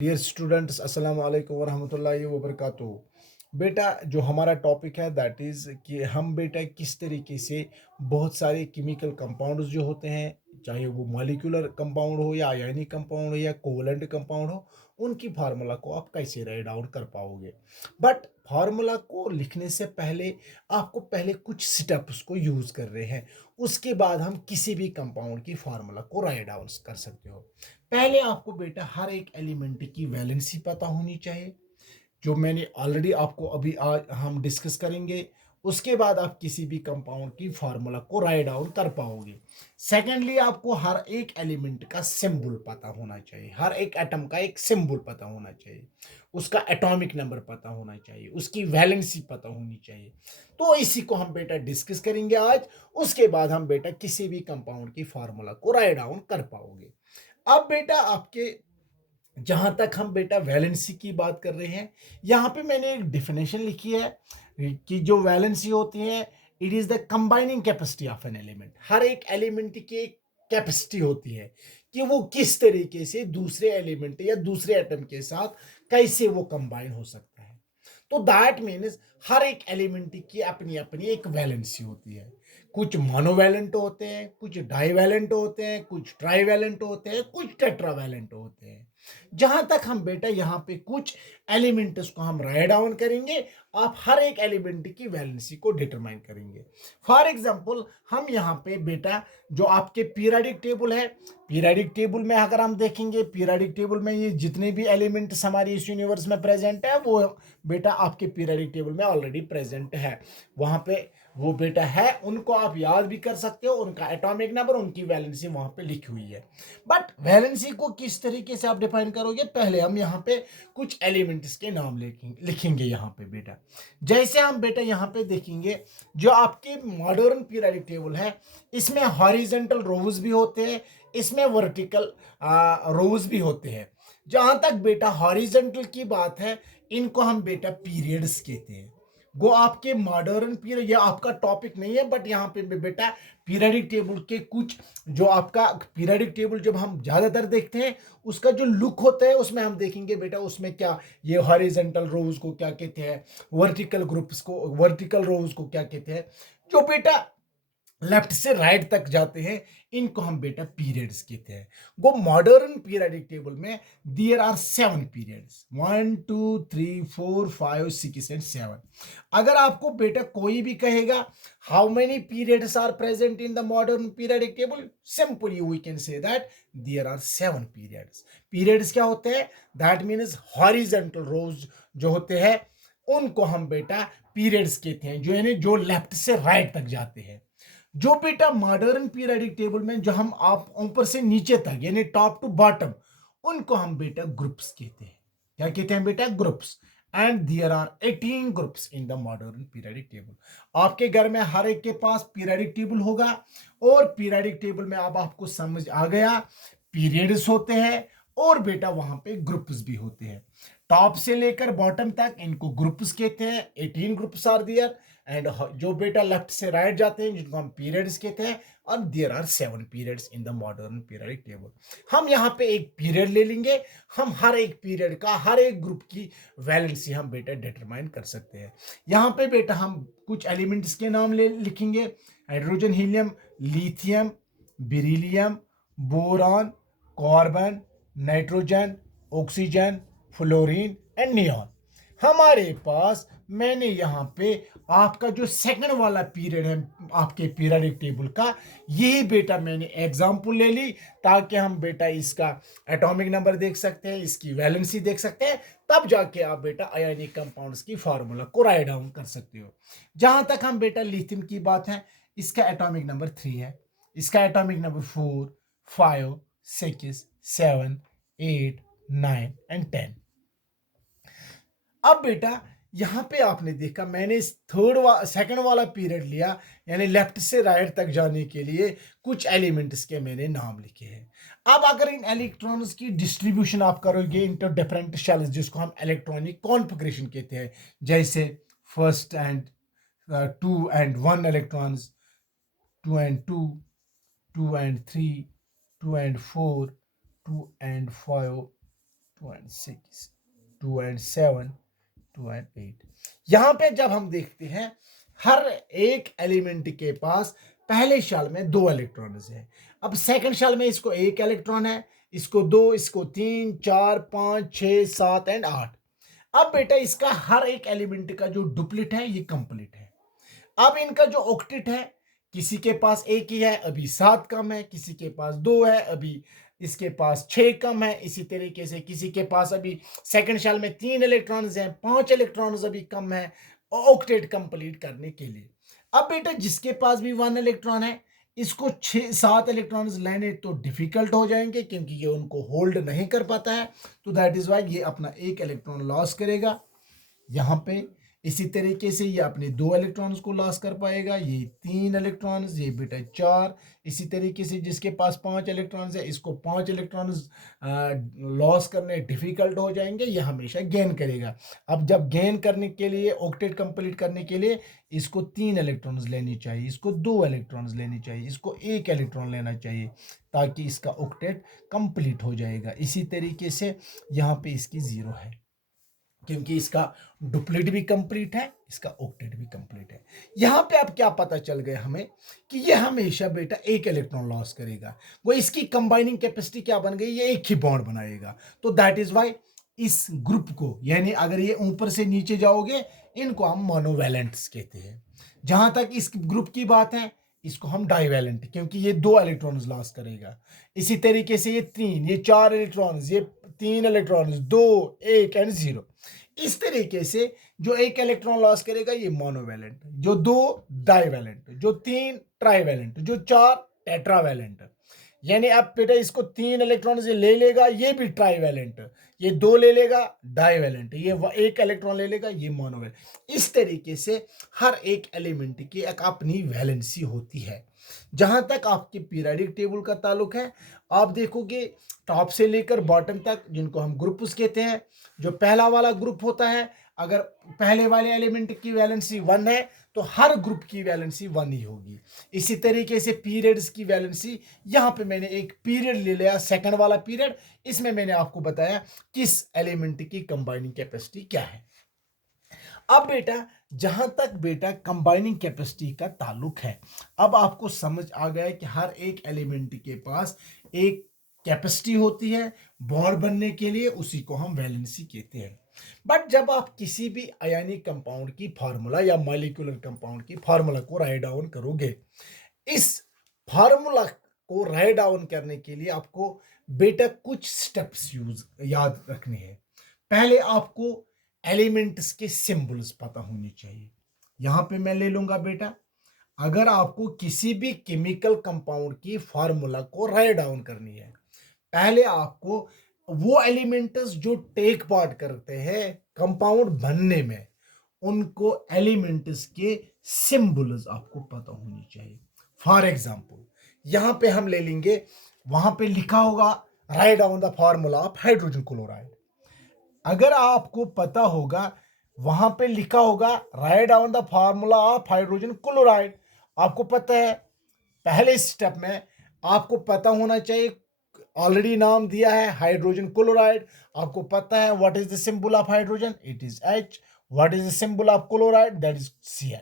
Dear students, अस्सलाम वालेकुम वरहमतुल्लाहि वबरकातुहू। बेटा, जो हमारा टॉपिक है दैट इज़ कि हम बेटा किस तरीके से बहुत सारे केमिकल कंपाउंड्स जो होते हैं, चाहे वो मॉलिक्यूलर कंपाउंड हो या आयनिक कंपाउंड हो या कोवलेंट कंपाउंड हो, उनकी फार्मूला को आप कैसे राइट डाउन कर पाओगे। बट फार्मूला को लिखने से पहले आपको पहले कुछ स्टेप्स को यूज़ कर रहे हैं, उसके बाद हम किसी भी कंपाउंड की फार्मूला को राइट डाउन कर सकते हो। पहले आपको बेटा हर एक एलिमेंट की वैलेंसी पता होनी चाहिए, जो मैंने ऑलरेडी आपको अभी आज हम डिस्कस करेंगे। उसके बाद आप किसी भी कंपाउंड की फार्मूला को राइट डाउन कर पाओगे। सेकेंडली, आपको हर एक एलिमेंट का सिंबल पता होना चाहिए, हर एक एटम का एक सिंबल पता होना चाहिए, उसका एटॉमिक नंबर पता होना चाहिए, उसकी वैलेंसी पता होनी चाहिए। तो इसी को हम बेटा डिस्कस करेंगे आज। उसके बाद हम बेटा किसी भी कंपाउंड की फार्मूला को राइट डाउन कर पाओगे। अब बेटा आपके जहां तक हम बेटा वैलेंसी की बात कर रहे हैं, यहाँ पे मैंने एक डिफिनेशन लिखी है कि जो वैलेंसी होती है, it is the combining capacity of an element. हर एक एलिमेंट की एक कैपेसिटी होती है कि वो किस तरीके से दूसरे एलिमेंट या दूसरे एटम के साथ कैसे वो कंबाइन हो सकता है। तो दैट मीन्स हर एक एलिमेंट की अपनी अपनी एक वैलेंसी होती है। कुछ मोनोवैलेंट होते हैं, कुछ डाईवैलेंट होते हैं, कुछ ट्राईवैलेंट होते हैं, कुछ टेट्रावैलेंट होते हैं। जहां तक हम बेटा यहाँ पे कुछ एलिमेंट्स को हम राइट डाउन करेंगे, आप हर एक एलिमेंट की वैलेंसी को डिटरमाइन करेंगे। फॉर एग्जांपल, हम यहाँ पे बेटा जो आपके पीरियडिक टेबल है, पीरियडिक टेबल में अगर हम देखेंगे, पीरियडिक टेबल में ये जितने भी एलिमेंट्स हमारे इस यूनिवर्स में प्रेजेंट है, वो बेटा आपके पीरियडिक टेबल में ऑलरेडी प्रेजेंट है। वहां पे वो बेटा है, उनको आप याद भी कर सकते हो, उनका एटॉमिक नंबर, उनकी वैलेंसी वहां पे लिखी हुई है। बट वैलेंसी को किस तरीके से आप डिफाइन करोगे, पहले हम यहाँ पे कुछ एलिमेंट्स के नाम लिखेंगे यहाँ पे बेटा। जैसे हम बेटा यहाँ पे देखेंगे, जो आपके मॉडर्न पीरियडिक टेबल है, इसमें हॉरिजेंटल रोज भी होते हैं, इसमें वर्टिकल रोज भी होते हैं। जहां तक बेटा हॉरिजेंटल की बात है, इनको हम बेटा पीरियड्स कहते हैं। वो आपके मॉडर्न पीरियड, ये आपका टॉपिक नहीं है, बट यहाँ पे बेटा पीरियडिक टेबल के कुछ, जो आपका पीरियडिक टेबल जब हम ज्यादातर देखते हैं, उसका जो लुक होता है उसमें हम देखेंगे बेटा उसमें क्या, ये हॉरिजेंटल रोज को क्या कहते हैं, वर्टिकल ग्रुप्स को, वर्टिकल रोज को क्या कहते हैं, जो बेटा लेफ्ट से राइट तक जाते हैं, इनको हम बेटा पीरियड्स कहते हैं। वो मॉडर्न पीरियडिक टेबल में देयर आर 7 पीरियड्स, 1 2 3 4 5 6 एंड 7। अगर आपको बेटा कोई भी कहेगा how many periods are present in the modern periodic table, simply we can say that there are 7 periods. Periods क्या होते हैं, दैट मीन्स हॉरिजेंटल रोज जो होते हैं, उनको हम बेटा पीरियड्स कहते हैं, जो यानी जो लेफ्ट से राइट तक जाते हैं। जो बेटा मॉडर्न पीरियडिक टेबल में जो हम आप ऊपर से नीचे तक यानी टॉप टू बॉटम, उनको हम बेटा ग्रुप्स कहते हैं। क्या कहते हैं बेटा, groups. And there are 18 groups in the modern periodic table. आपके घर में हर एक के पास पीरियडिक टेबल होगा, और पीरियडिक टेबल में अब आपको समझ आ गया, पीरियड्स होते हैं और बेटा वहां पे ग्रुप्स भी होते हैं। टॉप से लेकर बॉटम तक इनको ग्रुप्स कहते हैं, 18 ग्रुप्स आर दियर। एंड जो बेटा लेफ्ट से राइट जाते हैं, जिनको हम पीरियड्स कहते हैं, और there are 7 periods in the modern periodic table. हम यहाँ पे एक पीरियड ले लेंगे, हम हर एक पीरियड का, हर एक ग्रुप की वैलेंसी हम बेटा डिटरमाइन कर सकते हैं। यहाँ पे बेटा हम कुछ एलिमेंट्स के नाम लिखेंगे, hydrogen, helium, lithium, beryllium, boron, carbon, nitrogen, oxygen, fluorine and neon. हमारे पास मैंने यहाँ पे आपका जो सेकंड वाला पीरियड है आपके पीरियडिक टेबल का, यही बेटा मैंने एग्जांपल ले ली, ताकि हम बेटा इसका एटॉमिक नंबर देख सकते हैं, इसकी वैलेंसी देख सकते हैं, तब जाके आप बेटा आयनिक कंपाउंड्स की फार्मूला को राइट डाउन कर सकते हो। जहां तक हम बेटा लिथियम की बात है, इसका एटॉमिक नंबर 3 है, इसका एटॉमिक नंबर 4, 5, 6, 7, 8, 9 एंड 10। अब बेटा यहां पे आपने देखा, मैंने सेकंड वाला पीरियड लिया, यानी लेफ्ट से राइट तक जाने के लिए कुछ एलिमेंट्स के मैंने नाम लिखे हैं। अब अगर इन इलेक्ट्रॉन्स की डिस्ट्रीब्यूशन आप करोगे इनटू डिफरेंट शेल्स, जिसको हम इलेक्ट्रॉनिक कॉन्फ़िगरेशन कहते हैं, जैसे first and 2 and 1 electrons, 2 and 2, 2 and 3, 2 and 4, 2 and 5, 2 and 6, 2 and 7, 2 and 8। यहां पे जब हम देखते हैं हर एक एलिमेंट के पास पहले शेल में 2 इलेक्ट्रॉन्स हैं। अब सेकंड शेल में इसको 1 इलेक्ट्रॉन है, इसको 2, इसको 3, 4, 5, 6, 7 एंड 8। अब बेटा इसका हर एक एलिमेंट का जो डुप्लीट है ये कंप्लीट है। अब इनका जो ऑक्टेट है, किसी के पास एक ही है अभी 7 कम है, किसी के पास 2 है अभी इसके पास 6 कम है। इसी तरीके से किसी के पास अभी सेकंड शेल में 3 इलेक्ट्रॉन्स हैं, 5 इलेक्ट्रॉन्स अभी कम है ऑक्टेट कंप्लीट करने के लिए। अब बेटा जिसके पास भी 1 इलेक्ट्रॉन है, इसको 6-7 इलेक्ट्रॉन्स लेने तो डिफिकल्ट हो जाएंगे क्योंकि ये उनको होल्ड नहीं कर पाता है। तो दैट इज वाई ये अपना 1 इलेक्ट्रॉन लॉस करेगा यहां पे। इसी तरीके से ये अपने 2 इलेक्ट्रॉन्स को लॉस कर पाएगा, ये 3 इलेक्ट्रॉन्स, ये बेटा 4। इसी तरीके से जिसके पास 5 इलेक्ट्रॉन्स है, इसको 5 इलेक्ट्रॉन्स लॉस करने डिफिकल्ट हो जाएंगे, ये हमेशा गेन करेगा। अब जब गेन करने के लिए ऑक्टेट कंप्लीट करने के लिए इसको 3 इलेक्ट्रॉन्स लेनी चाहिए, इसको 2 इलेक्ट्रॉन्स लेनी चाहिए, इसको 1 इलेक्ट्रॉन लेना चाहिए ताकि इसका ऑक्टेट कंप्लीट हो जाएगा। इसी तरीके से यहाँ पे इसकी 0 है क्योंकि इसका डुप्लीट भी कंप्लीट है, इसका ऑक्टेट भी कंप्लीट है। यहां पे अब क्या पता चल गया हमें कि ये हमेशा बेटा 1 इलेक्ट्रॉन लॉस करेगा। वो इसकी कंबाइनिंग कैपेसिटी क्या बन गई, ये एक ही बॉन्ड बनाएगा। तो दैट इज वाई इस ग्रुप को, यानी अगर ये ऊपर से नीचे जाओगे, इनको हम मोनोवैलेंट्स कहते हैं। जहां तक इस ग्रुप की बात है, इसको हम डाइवैलेंट, क्योंकि ये 2 इलेक्ट्रॉन्स लॉस करेगा। इसी तरीके से ये 3, ये 4 इलेक्ट्रॉन्स, ये 3 इलेक्ट्रॉन्स, 2, 1 एंड 0। इस तरीके से जो 1 इलेक्ट्रॉन लॉस करेगा ये मोनोवैलेंट, जो 2 डाइवैलेंट, जो 3 ट्राइवैलेंट, जो 4 टेट्रावैलेंट। यानी अब बेटा इसको 3 इलेक्ट्रॉन से ले लेगा, ये भी ट्राइवैलेंट, ये 2 ले लेगा डाइवैलेंट, ये 1 इलेक्ट्रॉन ले लेगा, ये मोनोवैलेंट। इस तरीके से हर एक एलिमेंट की एक अपनी वैलेंसी होती है। जहां तक आपके पीरियोडिक टेबल का ताल्लुक है, आप देखोगे टॉप से लेकर बॉटम तक, जिनको हम ग्रुप्स कहते हैं, जो पहला वाला ग्रुप होता है, अगर पहले वाले एलिमेंट की वैलेंसी 1 है तो हर ग्रुप की वैलेंसी 1 ही होगी। इसी तरीके से पीरियड्स की वैलेंसी, यहां पे मैंने एक पीरियड ले लिया, सेकंड वाला पीरियड, इसमें मैंने आपको बताया किस एलिमेंट की कंबाइनिंग कैपेसिटी क्या है। अब बेटा जहां तक बेटा कंबाइनिंग कैपेसिटी का ताल्लुक है, अब आपको समझ आ गया कि हर एक एलिमेंट के पास एक कैपेसिटी होती है बॉन्ड बनने के लिए, उसी को हम वैलेंसी कहते हैं। बट जब आप किसी भी आयनिक कंपाउंड की फार्मूला या मॉलिक्यूलर कंपाउंड की फार्मूला को राइट डाउन करोगे, इस फार्मूला को राइट डाउन करने के लिए आपको बेटा कुछ स्टेप्स याद रखने हैं। पहले आपको एलिमेंट्स के सिंबल्स पता होने चाहिए। यहां पे मैं ले लूंगा बेटा, अगर आपको किसी भी केमिकल कंपाउंड की फार्मूला को राइट डाउन करनी है, पहले आपको वो एलिमेंट्स जो टेक पार्ट करते हैं कंपाउंड बनने में, उनको एलिमेंट्स के सिंबल्स आपको पता होनी चाहिए। फॉर एग्जांपल यहां पे हम ले लेंगे, वहां पे लिखा होगा right down the formula of hydrogen chloride. अगर आपको पता होगा, वहां पे लिखा होगा right down the formula of hydrogen chloride, आपको पता है पहले स्टेप में आपको पता होना चाहिए, ऑलरेडी नाम दिया है हाइड्रोजन क्लोराइड, आपको पता है what is the symbol of hydrogen, it is H, what is the symbol of chloride, that is Cl।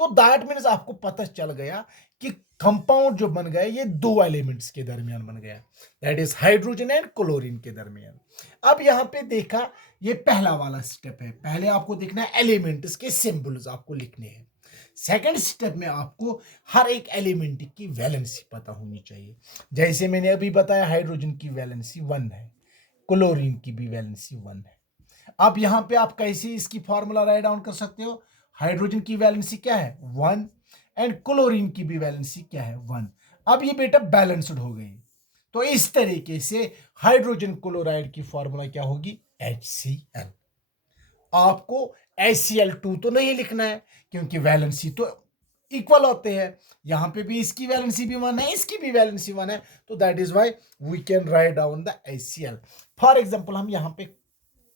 तो दैट मीन्स आपको पता चल गया कि कंपाउंड जो बन गया ये 2 एलिमेंट्स के दरमियान बन गया, that is hydrogen and chlorine के दरमियान। अब यहां पे देखा, ये पहला वाला स्टेप है, पहले आपको देखना है एलिमेंट्स के सिंबल्स आपको लिखने हैं। सेकंड स्टेप में आपको हर एक एलिमेंट की वैलेंसी पता होनी चाहिए। जैसे मैंने अभी बताया हाइड्रोजन की वैलेंसी 1 है, क्लोरीन की भी वैलेंसी 1 है। अब यहां पे आप कैसे इसकी फॉर्मूला राइट डाउन कर सकते हो, हाइड्रोजन की वैलेंसी क्या है 1 एंड क्लोरीन की भी वैलेंसी क्या है 1। अब ये बेटा बैलेंस्ड हो गई, तो इस तरीके से हाइड्रोजन क्लोराइड की फॉर्मूला क्या होगी HCl। आपको HCl2 तो नहीं लिखना है क्योंकि वैलेंसी तो इक्वल होते हैं, यहां पे भी इसकी वैलेंसी भी 1 है, इसकी भी वैलेंसी 1 है, तो that is why we can write down the HCl। For example हम यहां पे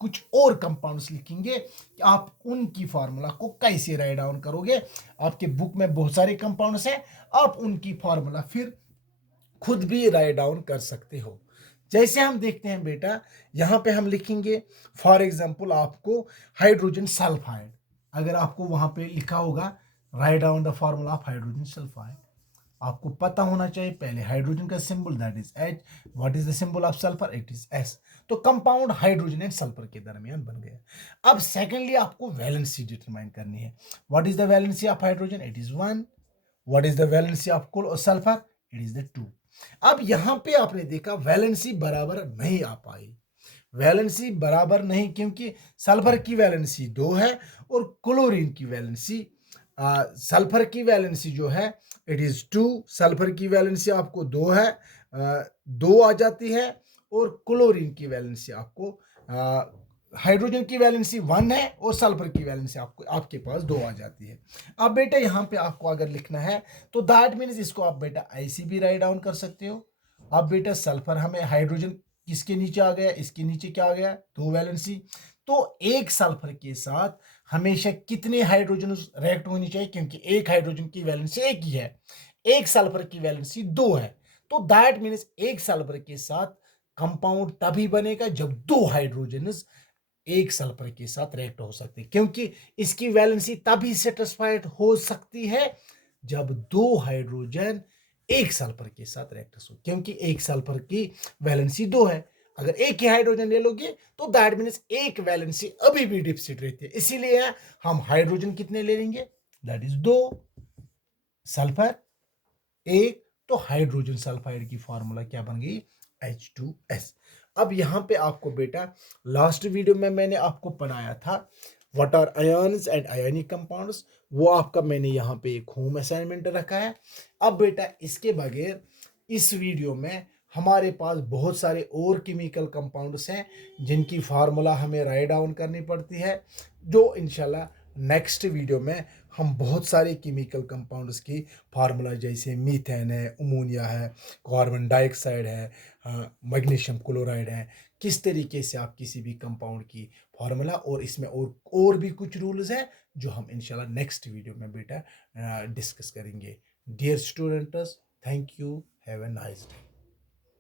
कुछ और कंपाउंड्स लिखेंगे कि आप उनकी फार्मूला को कैसे राइट डाउन करोगे। आपके बुक में बहुत सारे कंपाउंड्स हैं, आप उनकी फार्मूला फिर खुद भी राइट डाउन कर सकते हो। जैसे हम देखते हैं बेटा, यहाँ पे हम लिखेंगे फॉर एग्जांपल आपको हाइड्रोजन सल्फाइड, अगर आपको वहाँ पे लिखा होगा right down the formula of hydrogen sulphide, आपको पता होना चाहिए पहले हाइड्रोजन का symbol that is H, what is the symbol of sulphur, it is S। तो कंपाउंड हाइड्रोजन एंड सल्फर के दरमियान बन गया। अब सेकेंडली आपको वैलेंसी डिटरमाइन करनी है। What is the valency of hydrogen, it is 1। What is the valency of sulphur, it is the 2। अब यहां पे आपने देखा वैलेंसी बराबर नहीं आ पाई, वैलेंसी बराबर नहीं, क्योंकि सल्फर की वैलेंसी 2 है और क्लोरीन की वैलेंसी सल्फर की वैलेंसी जो है इट इज 2, सल्फर की वैलेंसी आपको 2 है, 2 आ जाती है, और क्लोरीन की वैलेंसी आपको हाइड्रोजन की वैलेंसी 1 है और सल्फर की वैलेंसी आपको आपके पास 2 आ जाती है। अब बेटा यहाँ पे आपको अगर लिखना है तो दैट मीन्स इसको आप बेटा ऐसे भी राइट डाउन कर सकते हो। अब बेटा सल्फर हमें हाइड्रोजन किसके नीचे आ गया, इसके नीचे क्या आ गया, 2 वैलेंसी। तो एक सल्फर के साथ हमेशा कितने हाइड्रोजन रिएक्ट होनी चाहिए, क्योंकि एक हाइड्रोजन की वैलेंसी एक ही है, एक सल्फर की वैलेंसी 2 है। तो दैट मीन्स एक सल्फर के साथ कंपाउंड तभी बनेगा जब 2 हाइड्रोजन एक सल्फर के साथ रिएक्ट हो सकते हैं, क्योंकि इसकी वैलेंसी तभी सेटिस्फाइड हो सकती है जब 2 हाइड्रोजन एक सल्फर के साथ रिएक्ट हो, क्योंकि एक सल्फर की वैलेंसी 2 है। अगर एक ही हाइड्रोजन ले लोगे तो दैट मीन्स एक वैलेंसी अभी भी डिप्सिट रहती है, इसीलिए हम हाइड्रोजन कितने ले लेंगे, दैट इज 2, सल्फर 1, तो हाइड्रोजन सल्फाइड की फॉर्मूला क्या बन गई, H2S। अब यहां पे आपको बेटा लास्ट वीडियो में मैंने आपको पढ़ाया था what are ions and ionic compounds, वो आपका मैंने यहाँ पे एक होम असाइनमेंट रखा है। अब बेटा इसके बगैर इस वीडियो में हमारे पास बहुत सारे और केमिकल कंपाउंड्स हैं जिनकी फार्मूला हमें राइट डाउन करनी पड़ती है, जो इंशाल्लाह नेक्स्ट वीडियो में हम बहुत सारे केमिकल कंपाउंड्स की फार्मूला, जैसे मीथेन है, अमोनिया है, कार्बन डाइऑक्साइड है, मैग्नीशियम क्लोराइड है, किस तरीके से आप किसी भी कंपाउंड की फार्मूला, और इसमें और भी कुछ रूल्स हैं जो हम इंशाल्लाह नेक्स्ट वीडियो में बेटा डिस्कस करेंगे। Dear students, thank you, have a nice day.